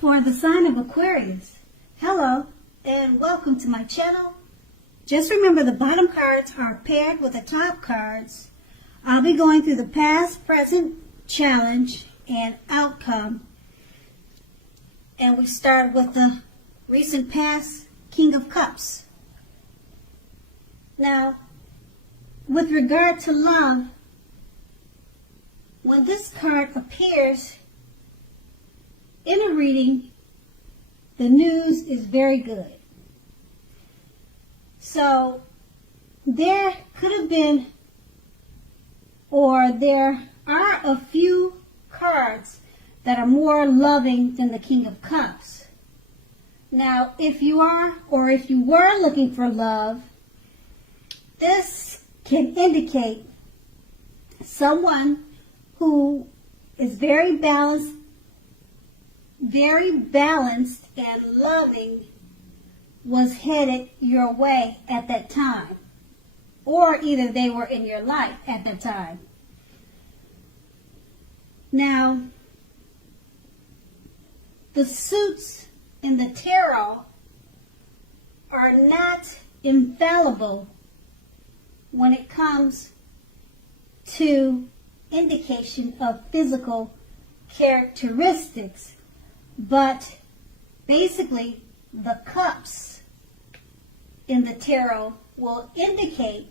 For the sign of Aquarius, hello and welcome to my channel. Just remember the bottom cards are paired with the top cards. I'll be going through the past, present, challenge, and outcome. And we start with the recent past King of Cups. Now, with regard to love, when this card appears in a reading, the news is very good. So there could have been, or there are a few cards that are more loving than the King of Cups. Now, if you are, or if you were looking for love, this can indicate someone who is very balanced and loving was headed your way at that time. Or either they were in your life at that time. Now, the suits in the tarot are not infallible when it comes to indication of physical characteristics, but basically the cups in the tarot will indicate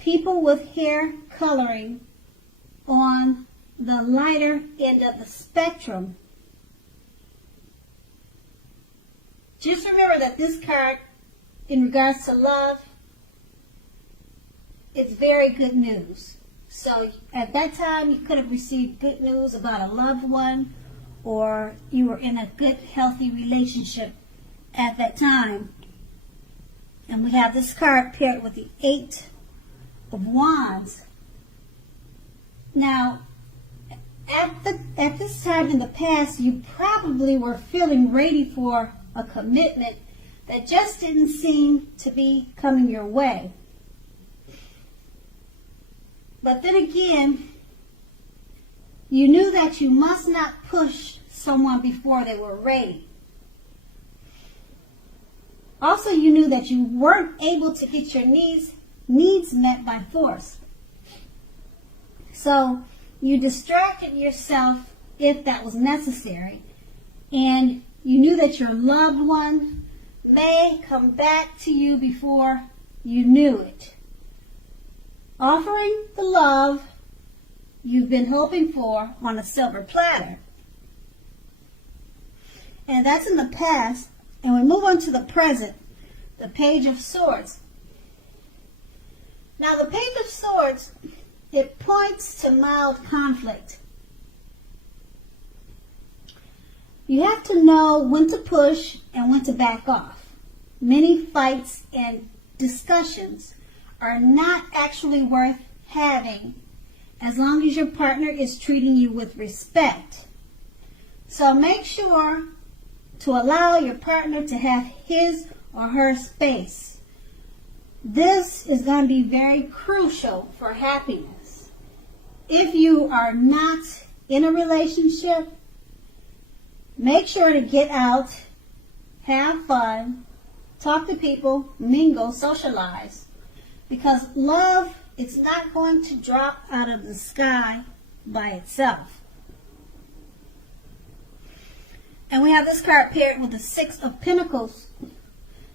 people with hair coloring on the lighter end of the spectrum. Just remember that this card, in regards to love, it's very good news. So at that time, you could have received good news about a loved one, or you were in a good, healthy relationship at that time. And we have this card paired with the 8 of Wands. Now, at this time in the past, you probably were feeling ready for a commitment that just didn't seem to be coming your way. But then again, you knew that you must not push someone before they were ready. Also, you knew that you weren't able to get your needs met by force. So you distracted yourself if that was necessary. And you knew that your loved one may come back to you before you knew it, offering the love you've been hoping for on a silver platter. And that's in the past. And we move on to the present, the Page of Swords. Now, the Page of Swords, it points to mild conflict. You have to know when to push and when to back off. Many fights and discussions are not actually worth having as long as your partner is treating you with respect. So make sure to allow your partner to have his or her space. This is going to be very crucial for happiness. If you are not in a relationship, make sure to get out, have fun, talk to people, mingle, socialize. Because love is not going to drop out of the sky by itself. And we have this card paired with the 6 of Pentacles.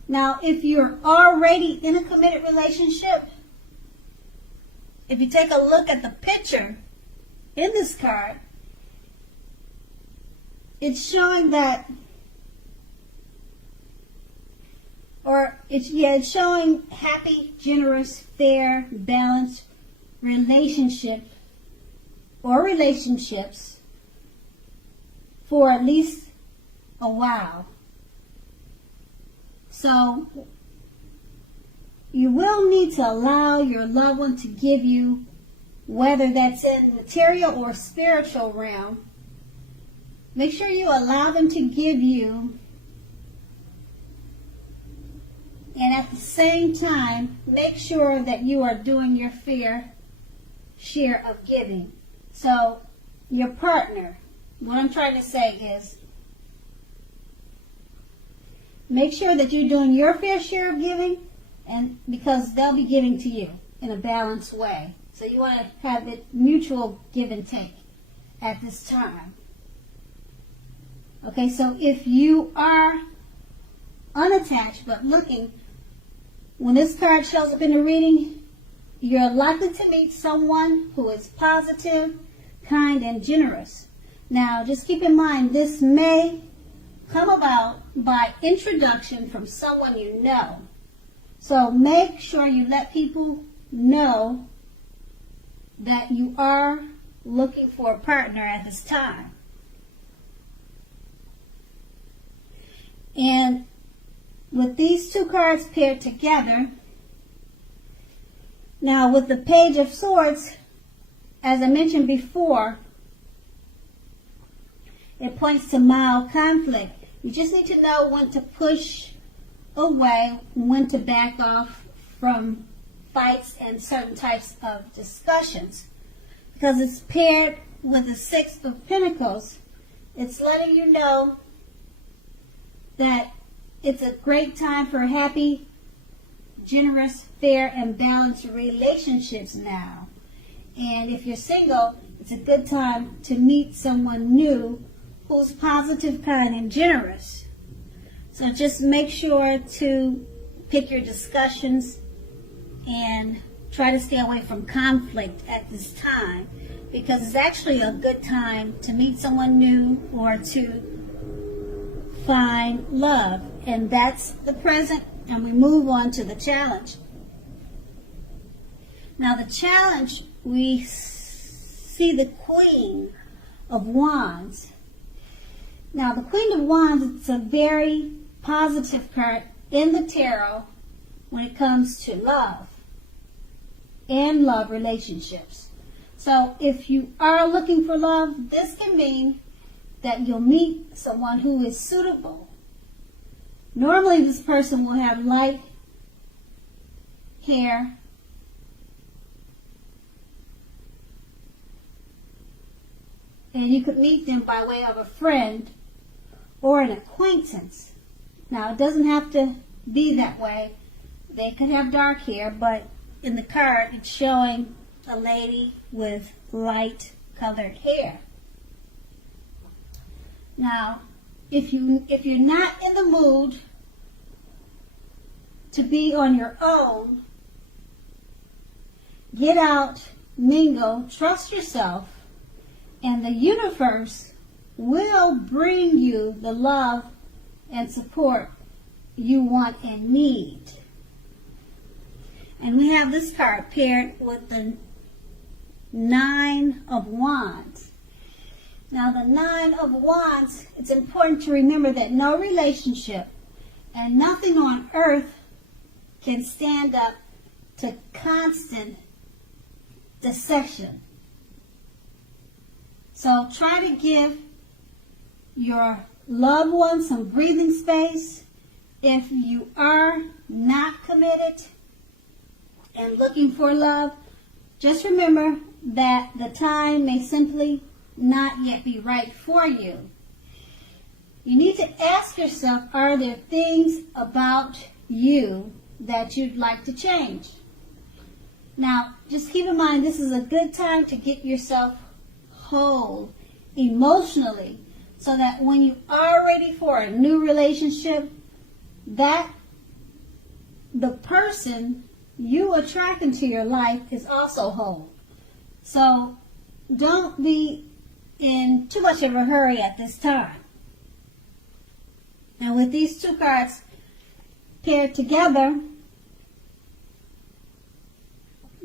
Now, if you're already in a committed relationship, if you take a look at the picture in this card, it's showing that, it's showing happy, generous, fair, balanced relationship or relationships for at least a while. So you will need to allow your loved one to give you, whether that's in material or spiritual realm, make sure you allow them to give you, and at the same time, make sure that you are doing your fair share of giving. So your partner, what I'm trying to say is, make sure that you're doing your fair share of giving, and because they'll be giving to you in a balanced way. So you want to have it mutual give and take at this time. Okay, so if you are unattached but looking, when this card shows up in the reading, you're likely to meet someone who is positive, kind, and generous. Now, just keep in mind, this may come about by introduction from someone you know. So make sure you let people know that you are looking for a partner at this time. And with these two cards paired together, now with the Page of Swords, as I mentioned before, it points to mild conflict. You just need to know when to push away, when to back off from fights and certain types of discussions. Because it's paired with the Six of Pentacles, it's letting you know that it's a great time for happy, generous, fair, and balanced relationships now. And if you're single, it's a good time to meet someone new who's positive, kind, and generous. So just make sure to pick your discussions and try to stay away from conflict at this time, because it's actually a good time to meet someone new or to find love. And that's the present, and we move on to the challenge. Now the challenge, we see the Queen of Wands. Now the Queen of Wands, it's a very positive card in the tarot when it comes to love and love relationships. So if you are looking for love, this can mean that you'll meet someone who is suitable. Normally this person will have light hair, and you could meet them by way of a friend or an acquaintance. Now, it doesn't have to be that way. They could have dark hair, but in the card, it's showing a lady with light colored hair. Now, if you're not in the mood to be on your own, get out, mingle, trust yourself, and the universe will bring you the love and support you want and need. And we have this card paired with the Nine of Wands. Now the Nine of Wands, it's important to remember that no relationship and nothing on earth can stand up to constant deception. So try to give your loved one some breathing space. If you are not committed and looking for love, just remember that the time may simply not yet be right for you. You need to ask yourself, are there things about you that you'd like to change? Now, just keep in mind, this is a good time to get yourself whole emotionally, so that when you are ready for a new relationship, that the person you attract into your life is also whole. So don't be in too much of a hurry at this time. Now with these two cards paired together,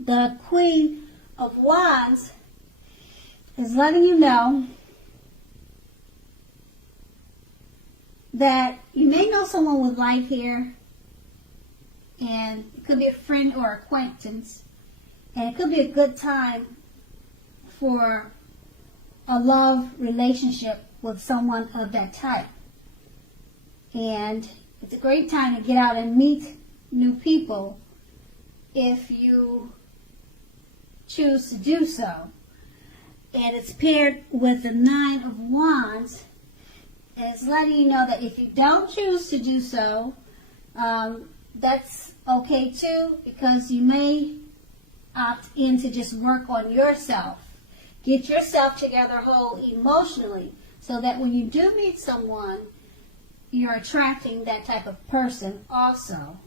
the Queen of Wands is letting you know that you may know someone with light hair, and it could be a friend or acquaintance, and it could be a good time for a love relationship with someone of that type. And it's a great time to get out and meet new people if you choose to do so. And it's paired with the Nine of Wands, And it's letting you know that if you don't choose to do so, that's okay too, because you may opt in to just work on yourself. Get yourself together whole emotionally, so that when you do meet someone, you're attracting that type of person also.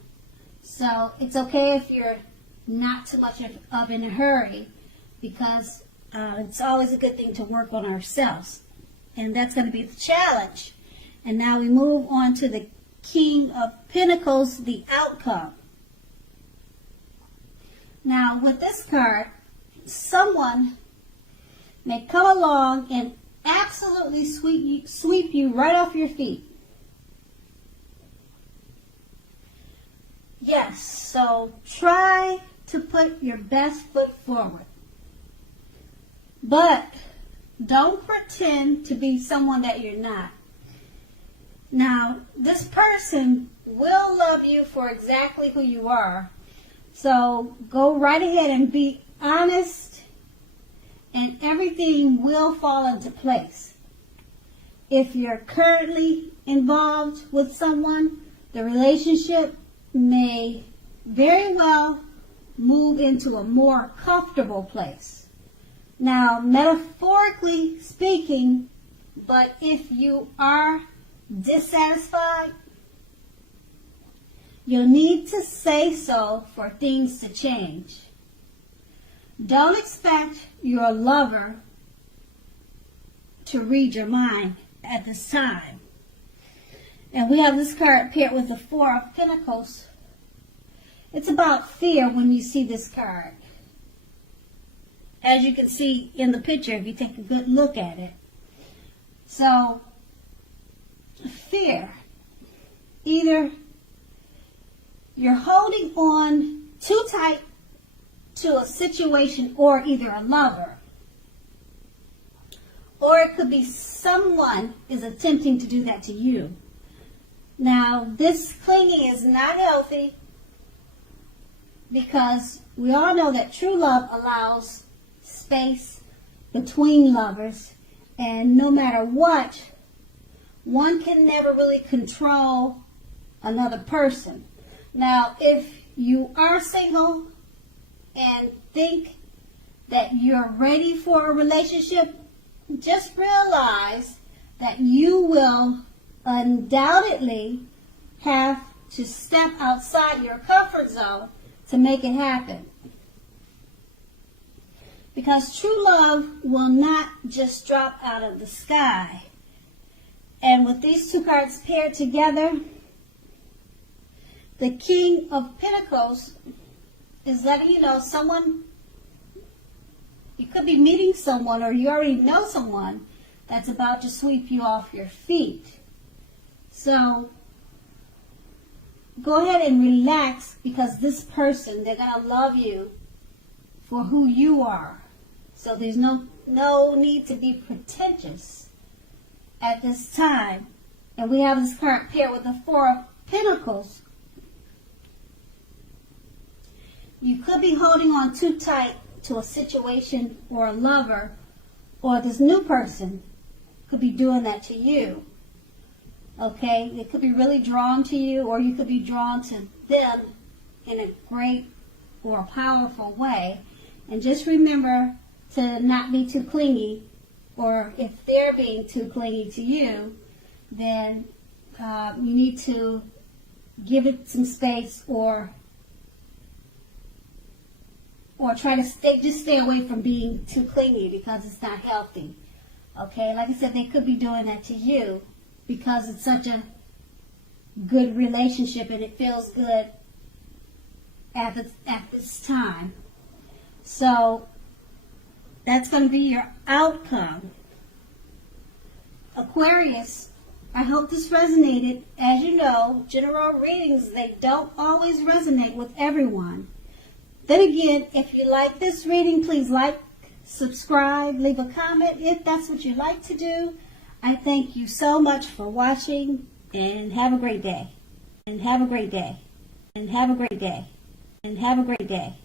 So it's okay if you're not too much of in a hurry, because it's always a good thing to work on ourselves. And that's going to be the challenge. And now we move on to the King of Pentacles, the outcome. Now with this card, someone may come along and absolutely sweep you right off your feet. Yes, so try to put your best foot forward. But don't pretend to be someone that you're not. Now, this person will love you for exactly who you are. So go right ahead and be honest, and everything will fall into place. If you're currently involved with someone, the relationship may very well move into a more comfortable place. Now, metaphorically speaking, but if you are dissatisfied, you'll need to say so for things to change. Don't expect your lover to read your mind at this time. And we have this card paired with the Four of Pentacles. It's about fear when you see this card. As you can see in the picture, if you take a good look at it. So, fear. Either you're holding on too tight to a situation, or either a lover, or it could be someone is attempting to do that to you. Now, this clinging is not healthy, because we all know that true love allows space between lovers, and no matter what, one can never really control another person. Now, if you are single and think that you're ready for a relationship, just realize that you will undoubtedly have to step outside your comfort zone to make it happen. Because true love will not just drop out of the sky. And with these two cards paired together, the King of Pentacles is letting you know someone, you could be meeting someone, or you already know someone that's about to sweep you off your feet. So go ahead and relax, because this person, they're going to love you for who you are. So there's no need to be pretentious at this time. And we have this card paired with the Four of Pentacles. You could be holding on too tight to a situation or a lover, or this new person could be doing that to you. Okay, they could be really drawn to you, or you could be drawn to them in a great or powerful way. And just remember to not be too clingy, or if they're being too clingy to you, then you need to give it some space, or try to stay away from being too clingy, because it's not healthy. Okay, like I said, they could be doing that to you because it's such a good relationship and it feels good at this time. So that's going to be your outcome. Aquarius, I hope this resonated. As you know, general readings, they don't always resonate with everyone. Then again, if you like this reading, please like, subscribe, leave a comment if that's what you like to do. I thank you so much for watching, and have a great day. And have a great day. And have a great day. And have a great day.